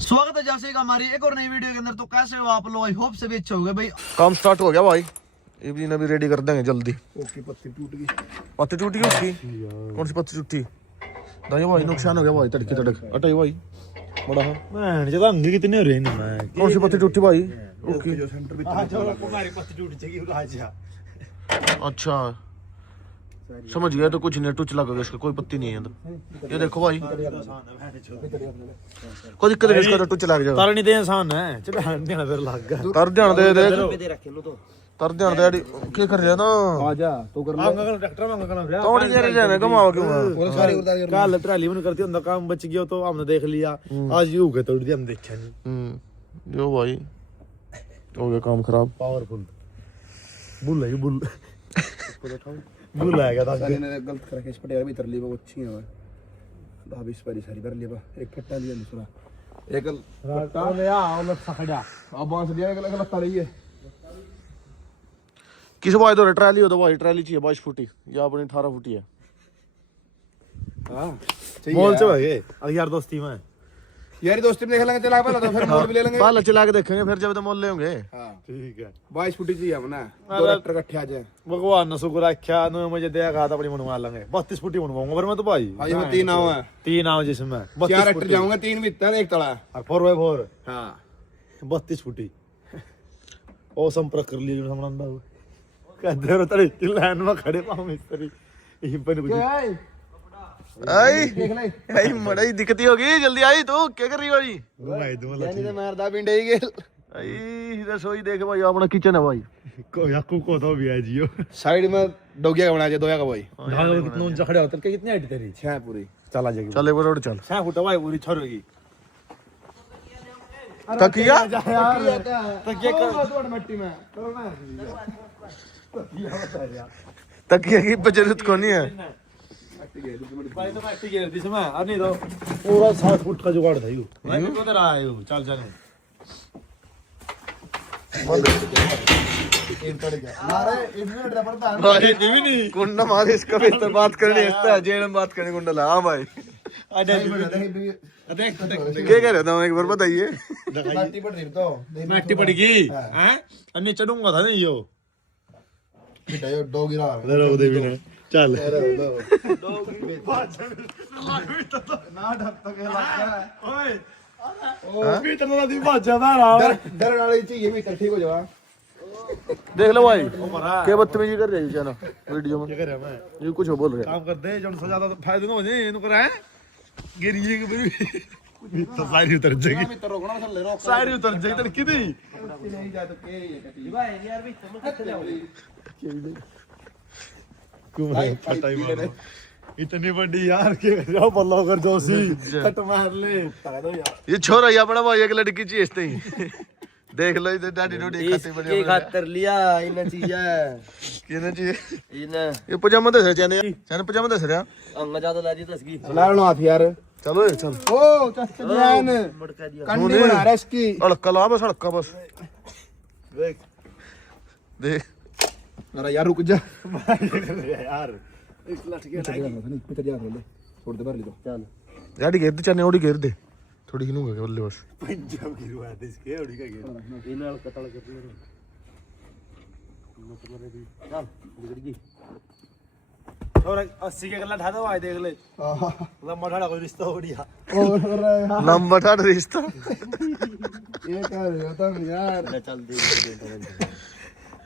स्वागत है जैसे का हमारी एक और नई वीडियो के अंदर। तो कैसे हो आप लोग? आई होप से भी अच्छे हो गए भाई। काम स्टार्ट हो गया भाई, इवनिंग अभी रेडी कर देंगे जल्दी। ओके, पत्ती टूट गई। पत्ती टूट गई उसकी? कौन सी पत्ती टूटी? दाई भाई नुकसान हो गया भाई, तड़के तड़क अटाई भाई बड़ा है। मैं जब अंग कितने हो रहे हैं मैं कौन सी पत्ती टूटी भाई? ओके, जो सेंटर में हमारी पत्ती टूट जाएगी राजा। अच्छा समझ गया, तो कुछ नहीं, टूच लगा गया इसका, कोई पत्ती नहीं है अंदर। ये देखो भाई, कोई दिक्कत नहीं, इसका तो टूच लग जाएगा। तार नहीं दे इंसान है, चलो देना फिर लग गया। तर ध्यान दे दे, दे रखे लो तो तर ध्यान दे। क्या कर रहा है ना? आजा तो कर आप का ट्रैक्टर में करना भैया कौन नहीं जा रहा है, कमाओ क्यों? बोल सारी उतार कर कल ट्राली में करती अंदर काम बच गया तो हमने देख लिया। आज यू के तोड़ दिया, हम देखा नहीं। जो भाई हो गया काम खराब। पावरफुल बुल है, बुल बुल आएगा था। साले ने गलत करके इस पटियाला भी तर ली, वो अच्छी है भाभी। इस पर सारी भर लिया, एक फट्टा लिया दूसरा एक राटा ले आ और सखड़ा अब बांस दिया, एक गलत रही है। किस भाई तो ट्रैली हो तो भाई, ट्रैली चाहिए 22 फुटी या अपनी 18 फुटी है। हां मॉल से भागे अब यार दोस्ती में यारी दोस्ती में देख लेंगे, चला पहले तो फिर मोल भी ले लेंगे। बाल चला के देखेंगे फिर जब तो मोल ले होंगे। हां ठीक है। 22 फुटी चाहिए अपना, दो ट्रैक्टर इकट्ठे आ जाए। भगवान ने शुक्र रखा नो मुझे दया कहा था अपनी बनवा लेंगे। 32 फुटी बनवाऊंगा फिर मैं तो भाई। आज में 3 नाव है, 3 नाव जिसमें 4 ट्रैक्टर जाऊंगा, 3 भीतर एक तला। और 4x4 हां 32 फुटी ओ संपर्क कर लिए जो समरंदा हो कहते हो तड़े की लाइन में खड़े पाऊं मिस्त्री यहीं पर कुछ आई देख ले आई मड़ाई दिक्कत होगी, जल्दी आई तू क्या कर रही भाई? भाई तुम यानी तो मारदा पिंडे ही गेल। आई रसोई देख भाई, अपना किचन है भाई। को याकू को तो भी है जियो साइड में डोगिया का बना दे, दोया का भाई। ढाल कितना ऊंचा खड़े होते के कितनी हाइट तेरी 6 पूरी चला जाएगी चल एक बार और चल। 6 फुट भाई पूरी छोड़ेगी तकिया तकिया कर मिट्टी में तकिया की जरूरत को नहीं है। भाई तो मट्टी गिर दी समय अब नहीं तो पूरा 7 फुट का जुगाड़ था यू भाई को तेरा आयो चल चल भाई नहीं कुंडा मारे इसका बेहतर बात करनी है, जेड़म बात करनी कुंडा। हाँ भाई देख क्या कह रहा था एक बार बताइए। मट्टी पड़ेगी हैं अन्य चढ़ूंगा था नहीं यो दो गिरा इधर उदे भी ने चल भीतर ना दी बाजा ना डर वाली चाहिए भी ठीक हो जावा। देख लो भाई क्या बदतमीजी कर रही है ना वीडियो में। क्या कर रहा मैं ये कुछ बोल रहे काम कर दे जो सजा तो फायदा ना हो जाए इनको करा है गिरिए के तो सारी उतर जाएगी मित्र रोकना चल ले रोक सारी उतर जाएगी तड़की दी नहीं जा तो के ये कटी भाई यार भी तुम कितने जाओगे? क्यों भाई फटाई मारो इतनी बड़ी यार के जाओ बल्ला कर जोशी कट मार ले दो यार ये छोरा ये अपना भाई एक लड़की चाहिए इसते ही। देख लो इधर डैडी डोडी खाते बड़े ये खातर लिया इन चीज किने चाहिए इन ये पजामा दे चने चने पजामा दे रहा अंग ज्यादा लाजी तसगी चलाओ हाथ यार। चलो चल ओ चस्ते जान मटका दिया कंडी बना रहा है इसकी। अड़का ला बस अड़का बस देख देख अरे यार रुक जा यार एक लट के नहीं पिता जा ले छोड़ दे भर ले तो चल डैडी घेर दे चने ओडी घेर दे थोड़ी खिनूंगा के बल्ले बस। पंजाब की रुआ दे इसके ओड़ी का गे इन कतल कर ले मतलब रे चल बिगड़ गई और 80 के गल्ला ढा दो भाई देख ले लंबा ढाड़ा कोई रिश्ता हो गया और लंबा ठाड़ रिश्ता ये क्या होता है यार। चल दे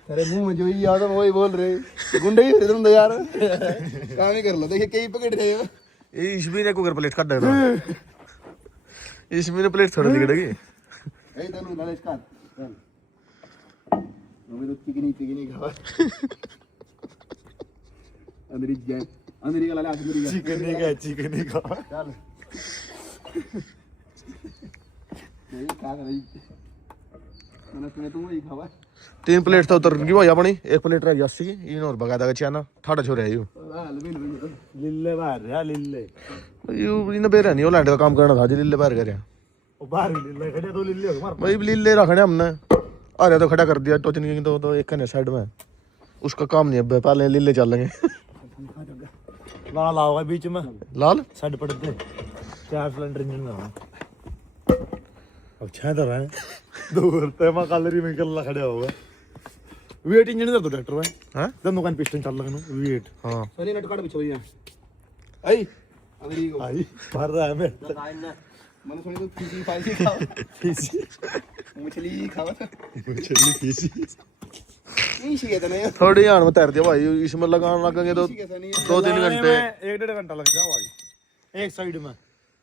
तेरे मुंह में जो ही आता वही बोल रहे गुंडे ही तुम तो यार काम ही कर लो। देखिए कई पकड़ रहे हो ये इसमें ने कुकर प्लेट काट देगा इसमें ने प्लेट थोड़ा दिखेगी। ए तनु लाले इसका चल अभी तो चिकनी खावा अंदर जाए अंदर का लाले अंदर चिकनी का चल ये क्या कर रही मैंने तुम वही खावा 3 प्लेट तो उतर गई भाई अपनी, 1 प्लेट रह गई 80 की इन और भगा देगा चाना ठाड़ा छोरे आयो लिल्ले बाहर या लिल्ले यू इन बेरा नहीं ओलैंड का काम करना था जी लिल्ले बाहर करे ओ बाहर लिल्ले खड़े तो लिल्ले मार भाई लिल्ले रखने हमने अरे तो खड़ा कर दिया टोचन की तो एक ने साइड में उसका काम नहीं है, पहले लिल्ले चलेंगे। लाल आओगा बीच में लाल साइड पड़ दे 4 सिलेंडर इंजन में अब छह तो रहे दूर ते मैं कलरी में कल्ला खड़े होगा वेट इंजन दे दो ट्रैक्टर में हैं दम दुकान पिस्टन चल लगनो वेट हां सनी नट काट पीछे भैया आई अंदरी को आई मार रहा है मैं मैंने सुनी तो फिशी फाइसी खाओ फिशी मछली खाओ चली फिशी फिशी कहते नहीं थोड़ी हां में तैर दिया भाई इसमें लगाने लगेंगे तो कैसा नहीं 2-3 घंटे 1-1.5 घंटा लग जाओ भाई एक साइड में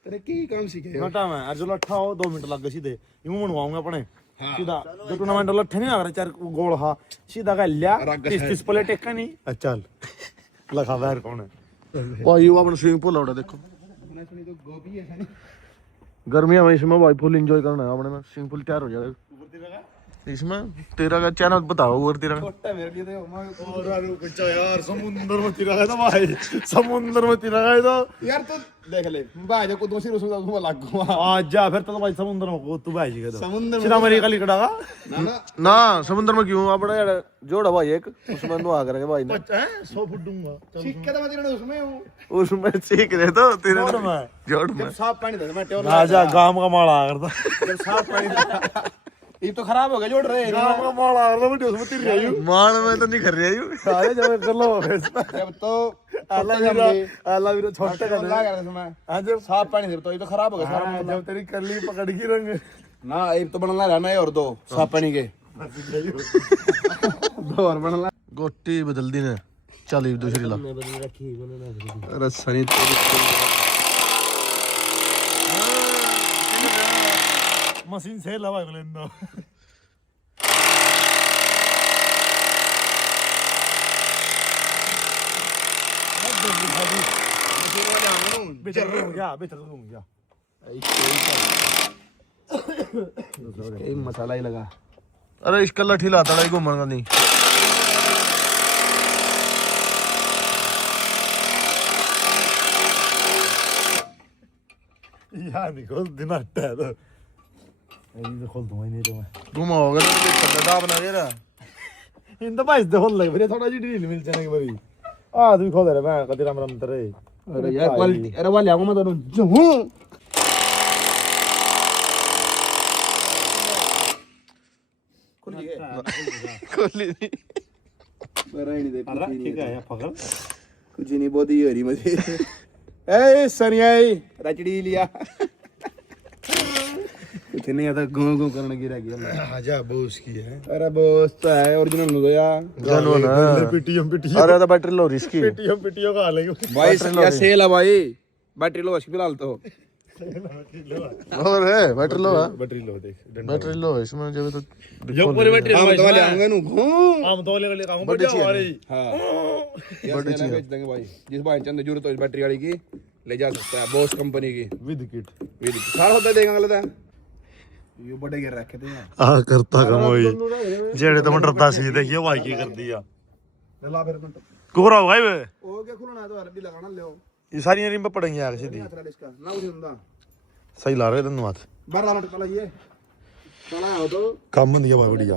तेरे की काम सीखे हो घंटा में और जो लट्ठा हो 2 मिनट लग गए सीधे यूं बनवाऊंगा अपने सीधा जो टूर्नामेंट लट्ठे नहीं आ रहे 4 गोल हा सीधा का लिया 30 प्लेट एक का नहीं चल लखा बाहर कौन है भाई वो अपना स्विमिंग पूल लौटा देखो मैंने सुनी तो गोभी है नहीं गर्मियों में इसमें भाई फुल एंजॉय करना है अपने में स्विमिंग पूल तैयार हो जाएगा इसमें तेरा का चैनल बताओ और तेरा छोटा मेरे लिए तो और कुछ यार समुद्र में तिरा है तो भाई समुद्र में तिरा है तो यार तो देख ले बाजे को दूसरी उसमें तो लग गया आज जा फिर तो भाई समुद्र में को तू भाई जी का समुद्र में सीधा अमेरिका लिखड़ागा ना ना ना समुद्र में क्यों अपना यार जोड़ा भाई एक उसमें नुआ करेंगे भाई ने 100 फुट दूंगा सीख के तो मैं तेरे उसमें हूं उसमें सीख रहे तो तेरे जोड़ में जोड़ में जब साफ पानी दे मैं टेबल राजा गांव का माड़ा करता जब साफ पानी ये तो खराब हो गया जोड़ रहे गांव का माड़ा करता बेटे उसमें तिर रही हूं मान में तो नहीं कर रही हूँ अरे जब कर लो जब तो आला भी छोटे कर लगा कर इसमें आज जब साफ पानी दे तो ये तो खराब हो गया सारा जब तेरी कली पकड़ की रंग ना एक तो बनना रहना है और दो साफ पानी के दो और बनना गोटी बदल दी ने चल दूसरी ला रस्सा नहीं मशीन से लवा लेंदो एक मसाला ही लगा अरे इसका लठी लाता है घूमन का नहीं यार निकोल दिन अट्टा है तो ये खोल दूंगा नहीं तो मैं घुमाओगे तो चलता बना दे रहा इन तो भाई खोल लग बड़े थोड़ा जी ढील मिल जाने के बड़ी आ तू खोल रे मैं कदी राम राम तरे अरे यार क्वालिटी अरे वाले आऊंगा मैं तो खोली नहीं नहीं दे ठीक है पकड़ कुछ नहीं बहुत ही हो रही मुझे ए सनिया रचड़ी लिया कुछ नहीं आता गो गो करने की रह गया आजा बोस की है अरे बोस तो है ओरिजिनल लो यार जानो ना पिटियम अरे तो बैटरी लो रिस्की पिटियो का लेंगे भाई क्या सेल है भाई बैटरी लो इसकी फिलहाल तो और है बैटरी लो है बैटरी लो देख बैटरी लो है इसमें जब तो जो पूरी बैटरी हम तो वाले आऊंगा नु हम तो ले काम बढ़िया वाली हां बड़ी चीज बेच देंगे भाई जिस भाई चंद जरूरत हो इस बैटरी वाली की ले जा सकता है बॉस कंपनी की विद किट सारा होता देगा अगले दिन ये बड़े गिर रखे थे यार आ करता कम होई जेड़े तो डरता सी देखियो भाई की कर दिया ला फिर कोरा हो गई वे ओ क्या खुलना है तो हड्डी लगाना ले ये सारी रिम पे पड़ेंगे यार सीधी इसका ना उसे हुंदा सही ला रहे धन्यवाद बारह मिनट पहले ये चला हो तो काम बन गया भाई बढ़िया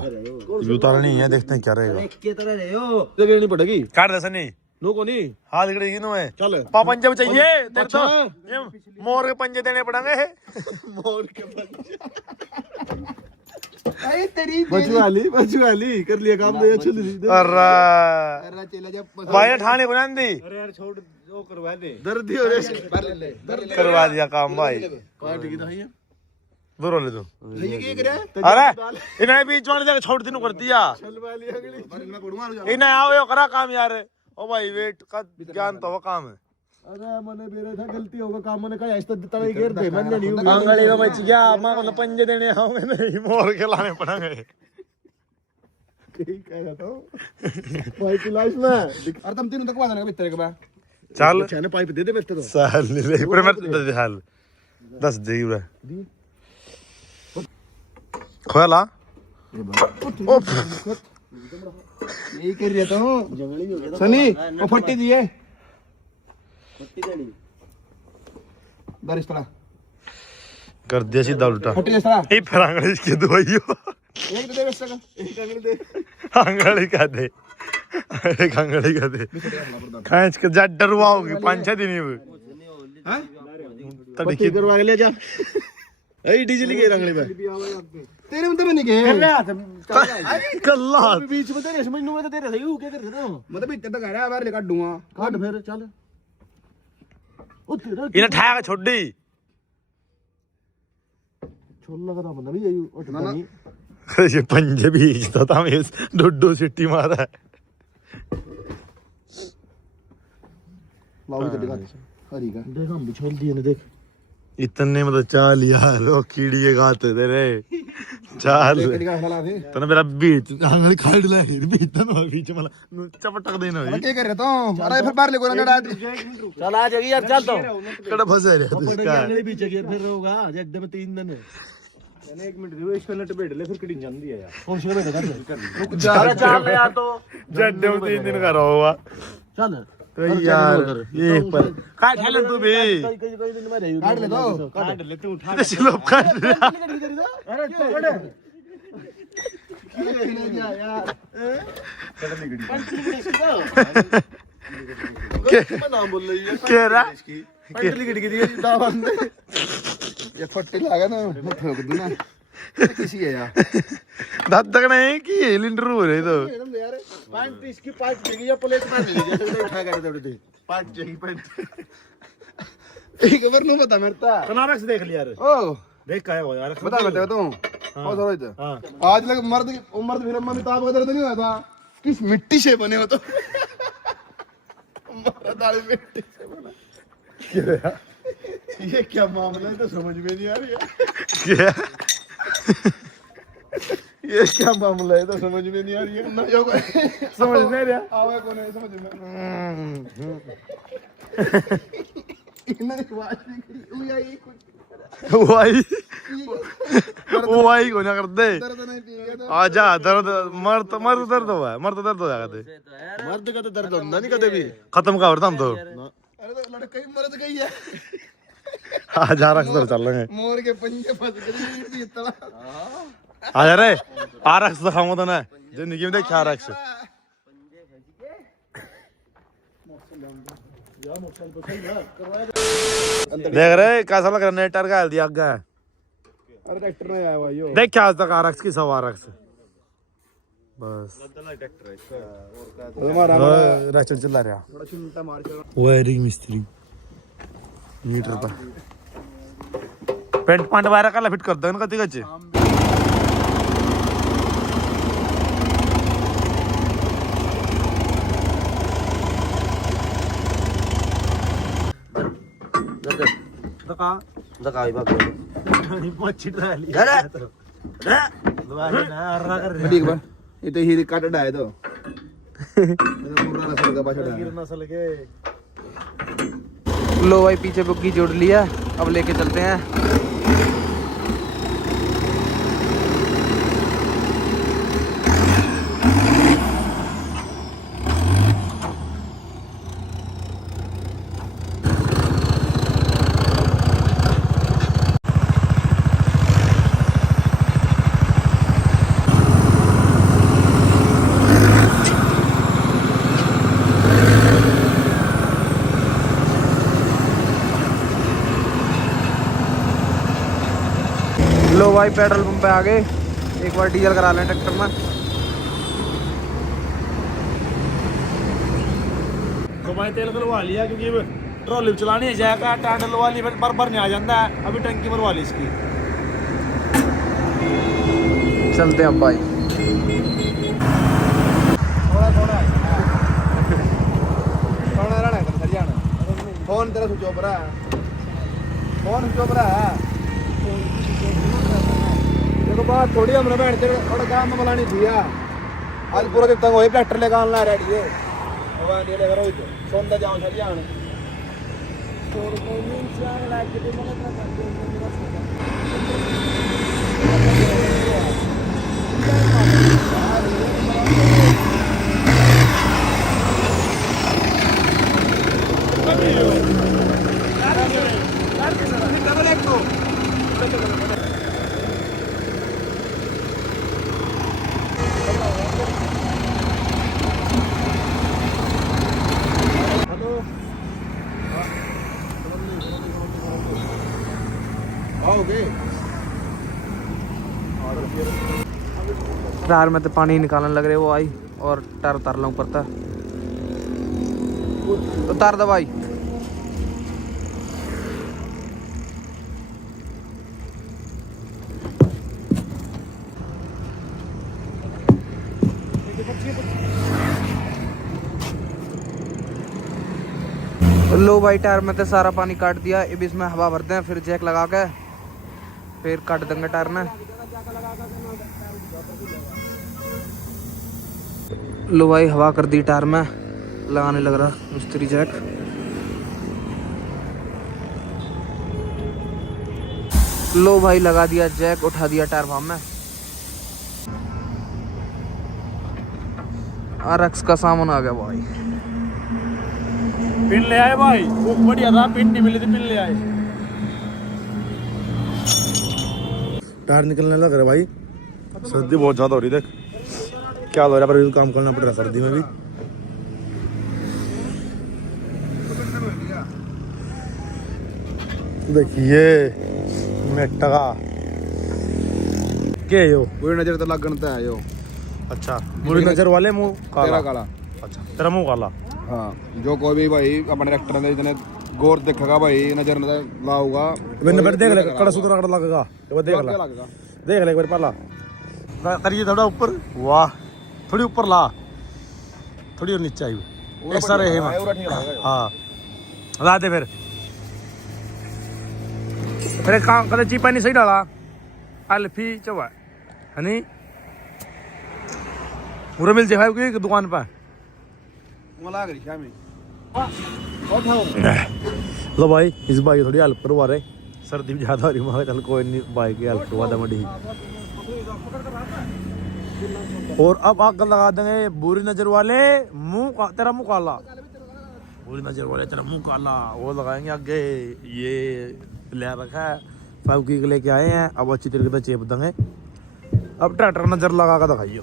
ये उतारा नहीं है देखते हैं क्या रहेगा के तरह रहे हो जगह नहीं पड़ेगी काट दे सनी नो को नहीं हाथ गिरेगी ना मैं चल पंजे चाहिए तेरे तो ये मोर के पंजे देने पड़ेंगे मोर के पंजे अरे तेरी बचवाली कर लिया काम दे चल अरे अरे चला जा भाई ठाणे को नंदी अरे यार छोड़ वो करवा दे दर्दी हो रे ले करवा दिया काम भाई पार्टी की दही है दूर ले तू ये क्या करे अरे इन्हें बीच वाले जगह छोड़ दिन कर दिया चलवा लिया अगली मैं पड़ूंगा इन्हें आओ यो करा काम यार ओ भाई वेट का ज्ञान तो वो काम है अरे मैंने मेरे था गलती होगा काम मैंने कहा ऐसा तड़े घेर दे मैंने नहीं कांगड़ी का बच गया मैं मतलब पंजे देने आऊंगे नहीं मोर के लाने पड़ेंगे ठीक है तो भाई की लाइफ में अरे तुम तीनों तक बात ना भीतर के बा चल छाने पाइप दे दे बेस्ते तो साल ले पर मैं दे हाल 10 दे रे खोला यही कर रहा था सनी वो फट्टी दिए फट्टी देनी बारिश पड़ा कर दिया सीधा उल्टा फट्टी जैसा ये फिर अंग्रेज की दवाइयो एक दे बेस्ते का एक अंगली दे अंगड़ी का दे एक अंगड़ी का दे खींच के जा डरवाओगे 5-6 दिन ही हां तड़की करवा के ले जा ए डीजल के रंगले पे तेरे में तो मैं नहीं गए कल्ला बीच में तेरे समझ नु मैं तो तेरे सही हूं क्या कर रहे हो मतलब भीतर तक आ रहा है बाहर ले काटूंगा काट फिर चल ओ तेरा इन्हें ठाया के छोड़ी छोल लगा था बंदा भी यही उठता नहीं ये पंजे बीचता था मैं डोडो सिट्टी मारा है लाओ इधर दिखा हरी का देख हम भी छोल दिए ने देख इतने मतलब चाल यार वो कीड़ी के गाते तेरे चाल दिखा हला दे तने मेरा बीच आंगली खाड़ ला बीच तने बीच मतलब चपटक देना अरे क्या कर रहे तो अरे फिर बाहर ले को ना डाल चल आ जाएगी यार चल तो कड़ा फंसा रे इसका अगले बीच गिर फिर होगा एकदम 3 दिन मैंने 1 मिनट दियो इसको नट बैठ ले फिर कटिंग जान दिया यार कौन सी बैठ कर जा चल यार तो जड्डे में 3 दिन का रहा चल तो यार ये पर काट ले तू भी कई दिन में रही काट ले तो काट ले तू उठा स्लो काट अरे पकड़ नाम बोल रही है क्या रहा पंटली गिड़ गिड़ दावन ये फट्टी लगा ना मैं ठोक दूं ना किसी है यार दांत तक नहीं कि सिलेंडर हो रहे तो यार पैंट इसकी पार्ट देगी या प्लेट में ले जैसे उठा कर दे दे पाँच चाहिए पाँच एक बार नो बता मेरता कनारक से देख लिया रे ओ देख का है वो यार बता तू और थोड़ा इधर हां आज लग मर्द उम्र फिर अम्मा मिताब का दर्द नहीं हुआ था किस मिट्टी से बने हो तो दाल मिट्टी से बना ये क्या मामला है तो समझ में नहीं आ रही है क्या ये क्या मामला है तो समझ में नहीं आ रही है ना जो समझ नहीं रहा आवे कौन है समझ में इन्हें आवाज नहीं करी उया ये कुछ वो आई को ना कर दे दर्द नहीं पिएगा तो आजा दर्द मर्द दर्द हुआ है मर्द दर्द हो जाएगा ते मर्द का तो दर्द होता नहीं कभी भी खत्म का होता हम तो अरे तो लड़का ही मर्द गई है आजा रख दर चल रहे मोर के पंजे फंस गई ये तला आजा रे आरक्स दिखाऊंगा तो ना जिंदगी में देख आरक्स देख रहे कैसा लग रहा है नेटर का दिया आगे अरे ट्रैक्टर में आया हुआ यो देख क्या आज तक आरक्स की सब आरक्स बस हमारा राचल चला रहा बड़ा चिंता मार के वायरिंग मिस्त्री मीटर पर पेंट पांट वायरा काला फिट कर दो ना कति कच्चे दकाई बाबू ठीक बा ये तो ही काट डाय तो पूरा नसल का बाछड़ा नस्ल के लो भाई पीछे बुग्गी जोड़ लिया अब लेके चलते हैं लो भाई पेट्रोल पंप पे आ गए एक बार डीजल करा लें ट्रैक्टर में तो भाई तेल डलवा लिया क्योंकि ट्रॉली चलानी है जाएगा टायर डलवा ली पर भरने आ जाता है अभी टंकी भरवा ली इसकी चलते हैं अब भाई थोड़ा रहना है सर जाना फोन तेरा स्विच ऑफ रहा है फोन स्विच ऑफ रहा है देखो बात थोड़ी हमने बैठ के थोड़ा काम में बुलानी थी यार आज पूरा दिन तंग होए ट्रैक्टर लेकर आना रेडी है भगवान ये लेकर रोज सोंदा जाओ सर जान आओगे टायर में तो पानी निकालने लग रहे वो आई और टायर उतार ला ऊपर था उतार दो भाई। लो भाई टायर में तो सारा पानी काट दिया। अब इसमें हवा भरते हैं फिर जैक लगा के फिर काट देंगे टायर में। लो भाई हवा कर दी टायर में लगाने लग रहा मिस्त्री जैक। लो भाई लगा दिया जैक उठा दिया टायर फार्म में। RX का सामान आ गया भाई। पिन ले आए भाई, वो बढ़िया था, पिन नहीं मिली थी, पिन ले आए। टायर निकलने लग रहा भाई, सर्दी बहुत ज्यादा हो रही। देख क्या हो रहा है, पर काम करना पड़ रहा सर्दी में भी। देखिए मेटका के यो पूरी नजर तो लगन है यो। अच्छा मुड़ी नजर वाले मुंह तेरा काला। काला। अच्छा तेरा मुंह काला। हाँ जो कोई भी भाई अपने ट्रैक्टर में इतने गौर देखेगा भाई, नजर लाऊगा मैंने फिर देख ले कड़ा सुधरा कड़ा लगेगा, एक बार देख ले, लगेगा। देख ले एक बार पहला करिए थोड़ा ऊपर। वाह थोड़ी ऊपर ला, थोड़ी और नीचे आई ऐसा रहे। हाँ ला दे फिर एक काम कर, चीपा नहीं सही डाला अल्फी चवा है नहीं पूरा मिल जाए की दुकान पर। लो भाई इस बाइक थोड़ी हेल्प करवा रहे, सर्दी भी ज्यादा हो रही। मैं चल कोई नहीं बाइक की हेल्प करवा दे। और अब आग लगा देंगे बुरी नजर वाले मुंह का, तेरा मुंह काला, बुरी नजर वाले तेरा मुंह काला, वो लगाएंगे आगे। ये ले रखा है फेविक्विक लेके आए हैं, अब अच्छी तरीके से चेप देंगे। अब ट्रैक्टर नजर लगा कर दिखाइयो,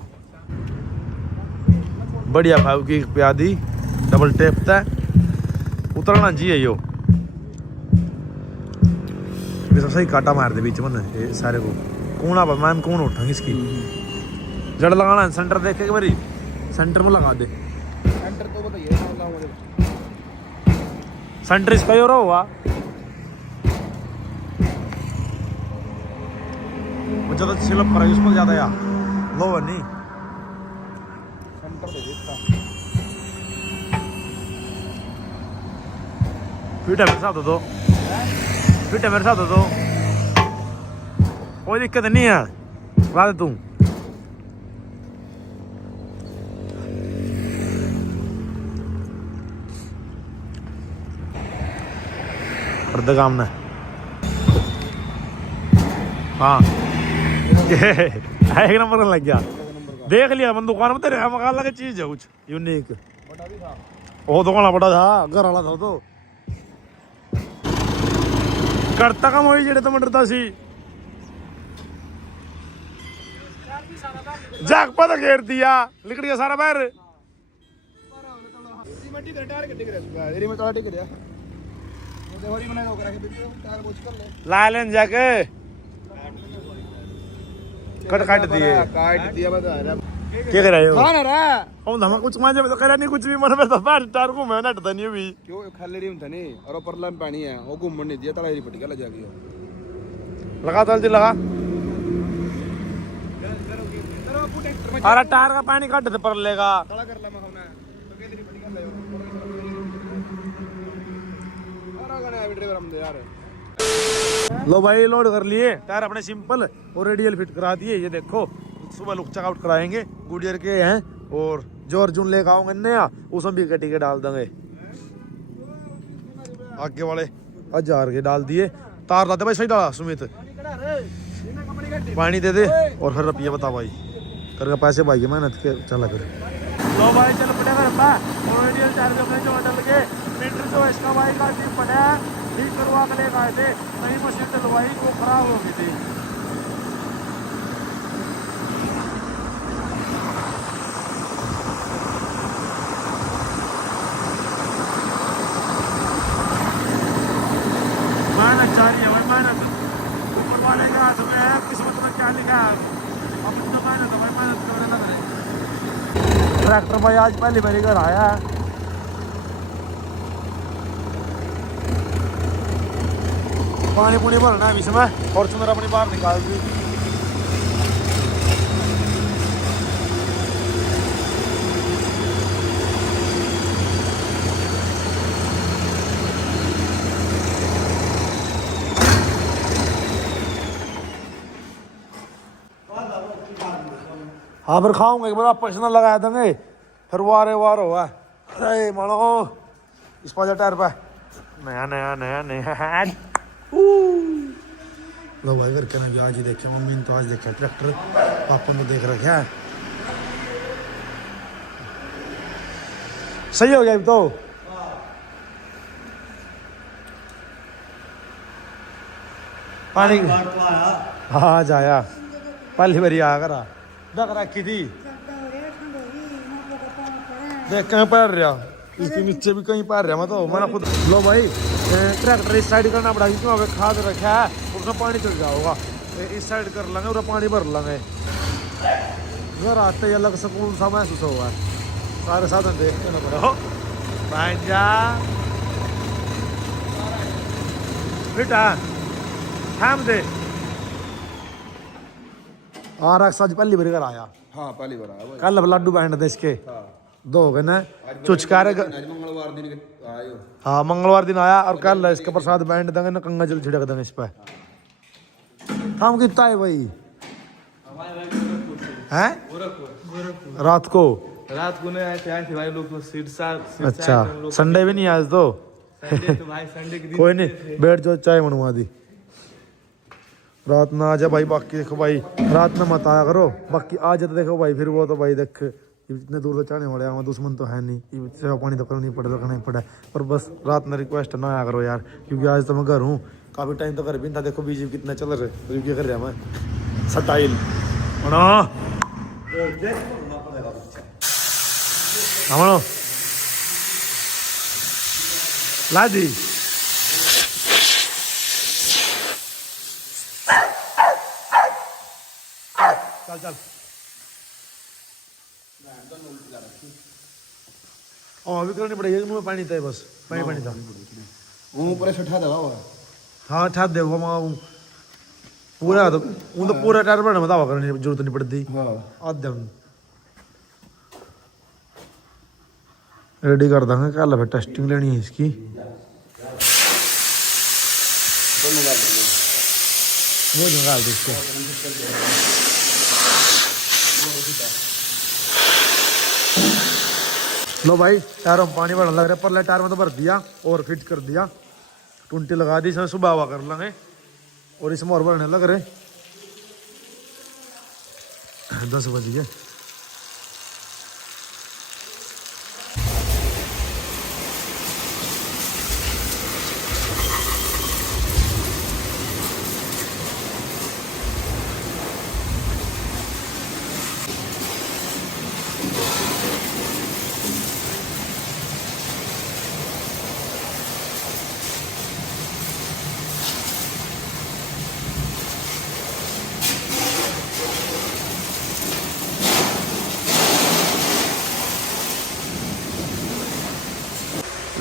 बढ़िया फेविक्विक प्यादी डबल टेप था, उतरना चाहिए यो। सही काटा मार दे बीच में ये सारे को कूणा पर मैम कौन उठाएंगे इसकी जड़ लगाना है। सेंटर देख के बारी सेंटर में लगा दे। सेंटर तो बताइए सेंटर इसका ही हो रहा होगा, ज्यादा सिलप करा उसमें ज्यादा या लो नहीं सेंटर दे देता। फिट है मेरे साथ दो, फिट है मेरे साथ दो, कोई दिक्कत नहीं है, ला दे तू। कर दे काम ने। हाँ एक नंबर लग गया, देख लिया मन दुकान में तेरे मकान लगे चीज है कुछ यूनिक। वो दुकान बड़ा था, घर वाला था तो करता काम होई जेड़े तो मंडरता सी जाग पता घेर दिया लिकड़ गया सारा बाहर। ला लेन जाके काट दिए बता क्या कर रहे हो? खाना रहा हम धमा कुछ मांझे में तो करा नहीं कुछ भी, मन में तो बाहर टार को मैं नटता नहीं अभी। क्यों खाली रही था नहीं और ऊपर लम पानी है वो घूमने नहीं दिया, तलाई पट गया जाके लगा तो जल्दी लगा। अरे टायर का पानी काट दे पर लेगा। तला कर ला मैं तो के दिन पट गया अरे गने ड्राइवर हम दे यार। लो भाई लोड कर लिए टायर अपने सिंपल और रेडियल फिट करा दिए। ये देखो सुबह लुक चेकआउट कराएंगे, गुडियर के हैं और जो अर्जुन लेकर आऊंगे नया उसमें भी कटी के डाल देंगे। आगे वाले 1000 के डाल दिए, तार लाते भाई सही डाला सुमित, पानी दे दे और फिर रुपये बता भाई करके पैसे भाई मेहनत के चला कर। लो भाई चल पड़े घर पर और रेडियल टायर के अपने जो डाल के मीटर जो इसका भाई का ठीक पड़ा ठीक करवा के लेकर आए थे, नई मशीन डलवाई वो खराब हो गई थी। मेहनत जारी है भाई, मेहनत ऊपर वाले के हाथ में है, किस्मत में क्या लिखा है ट्रैक्टर भाई आज पहली बारी घर आया है। पानी पुनी भरना है इसमें, फॉर्चूनर अपनी बाहर निकाल दी। हाँ फिर खाऊंगा एक बार पर्सनल लगा देंगे, फिर वारे वार होगा। अरे मानो इस पाजा टायर पे नया नया नया नया। लो भाई घर के ना भी आज ही देखे, मम्मी ने तो आज देखा ट्रैक्टर, पापा ने देख रखा है। सही हो गया अब तो। पानी हाँ जाया पहली बारी आ करा रख रखी थी, देख कहीं पैर रहा, इसके नीचे भी कहीं पैर रहा। मैं तो मैंने खुद। लो भाई ट्रैक्टर इस साइड करना पड़ा क्योंकि वहाँ पे खाद रखा है, उसमें पानी चल जाओगा। इस साइड कर लेंगे और पानी भर लेंगे, घर आते ही अलग सुकून सा महसूस होगा। सारे साधन देखते ना पड़े हो जा बेटा थाम दे। आज पहली बार घर आया। हाँ पहली बार आया भाई। कल लड्डू बैंड दे इसके दो हो गए ना चुचकार। मंगलवार दिन आए हो। हाँ मंगलवार दिन आया और कल इसका प्रसाद बैंड देंगे ना, गंगा जल छिड़क देंगे इस पे। थाम कितना है भाई हैं? रात को नहीं आए थे भाई लोग तो सिरसा। अच्छा संडे भी नहीं आज तो भाई संडे के दिन कोई नहीं बैठ जाओ चाय बनवा दी। रात में आ जा भाई, बाकी देखो भाई रात में मत आया करो, बाकी आ जाते देखो भाई फिर वो तो भाई देख इतने दूर से चढ़ने वाले हैं, दुश्मन तो है नहीं, सेवा पानी तो करनी पड़े, रखना ही पड़ा। पर बस रात में रिक्वेस्ट ना आया करो यार, क्योंकि आज तो मैं घर हूँ, काफ़ी टाइम तो घर भी था। देखो बीजी कितना चल रहे, रिव्यू कर रहा मैं स्टाइल ला दी। चल चल अभी करनी पड़ेगी, मुँह में पानी था बस, पानी पानी था ऊपर से ठा दवा होगा। हाँ ठा दे पूरा तो पूरा टायर बनाने में दावा करने की जरूरत नहीं पड़ती। आधे रेडी कर देंगे, कल फिर टेस्टिंग लेनी है इसकी। वो निकाल दो इसको। लो भाई टायर में पानी भरने लग रहा है, पर टायर में तो भर दिया और फिट कर दिया, टूंटी लगा दी, इसमें सुबह हवा कर लेंगे और इसमें और भरने लग रहे। 10 बज गए।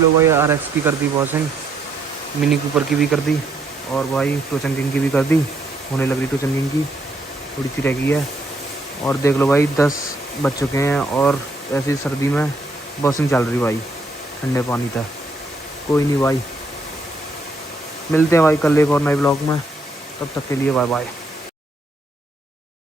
लो भाई RX की कर दी वॉशिंग, मिनी कूपर की भी कर दी और भाई टोचन किंग की भी कर दी, होने लग रही टोचन किंग की, थोड़ी सी रह गई है। और देख लो भाई 10 बज चुके हैं और ऐसी सर्दी में वॉशिंग चल रही भाई, ठंडे पानी था। कोई नहीं भाई, मिलते हैं भाई कल एक और नए ब्लॉग में, तब तक के लिए बाय बाय।